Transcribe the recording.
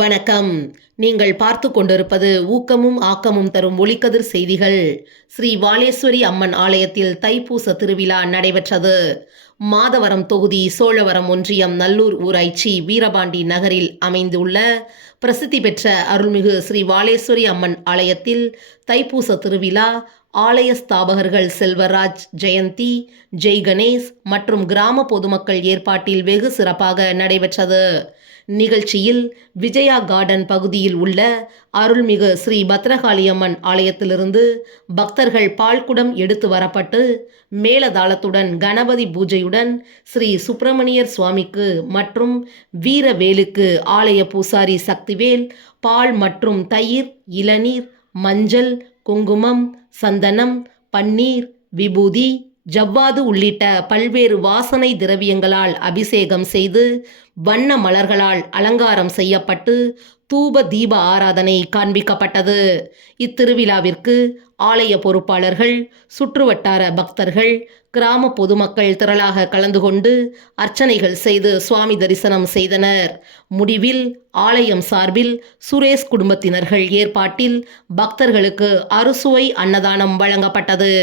வணக்கம். நீங்கள் பார்த்து கொண்டிருப்பது ஊக்கமும் ஆக்கமும் தரும் ஒளிக்கதிர் செய்திகள். ஸ்ரீ வாலேஸ்வரி அம்மன் ஆலயத்தில் தைப்பூச திருவிழா நடைபெற்றது. மாதவரம் தொகுதி சோழவரம் ஒன்றியம் நல்லூர் ஊராட்சி வீரபாண்டி நகரில் அமைந்துள்ள பிரசித்தி பெற்ற அருள்மிகு ஸ்ரீ வாலேஸ்வரி அம்மன் ஆலயத்தில் தைப்பூச திருவிழா ஆலய ஸ்தாபகர்கள் செல்வராஜ், ஜெயந்தி, ஜெய் கணேஷ் மற்றும் கிராம பொதுமக்கள் ஏற்பாட்டில் வெகு சிறப்பாக நடைபெற்றது. நிகழ்ச்சியில் விஜயா கார்டன் பகுதியில் உள்ள அருள்மிகு ஸ்ரீ பத்ரகாளியம்மன் ஆலயத்திலிருந்து பக்தர்கள் பால்குடம் எடுத்து வரப்பட்டு மேளதாளத்துடன் கணபதி பூஜையுடன் ஸ்ரீ சுப்பிரமணியர் சுவாமிக்கு மற்றும் வீரவேலுக்கு ஆலய பூசாரி சக்திவேல் பால் மற்றும் தயிர், இளநீர், மஞ்சள், குங்குமம், சந்தனம், பன்னீர், விபூதி, ஜவ்வாது உள்ளிட்ட பல்வேறு வாசனை திரவியங்களால் அபிஷேகம் செய்து வண்ண மலர்களால் அலங்காரம் செய்யப்பட்டு தூப தீப ஆராதனை காண்பிக்கப்பட்டது. இத்திருவிழாவிற்கு ஆலய பொறுப்பாளர்கள், சுற்றுவட்டார பக்தர்கள், கிராம பொதுமக்கள் திரளாக கலந்து கொண்டு அர்ச்சனைகள் செய்து சுவாமி தரிசனம் செய்தனர். முடிவில் ஆலயம் சார்பில் சுரேஷ் குடும்பத்தினர்கள் ஏற்பாட்டில் பக்தர்களுக்கு அறுசுவை அன்னதானம் வழங்கப்பட்டது.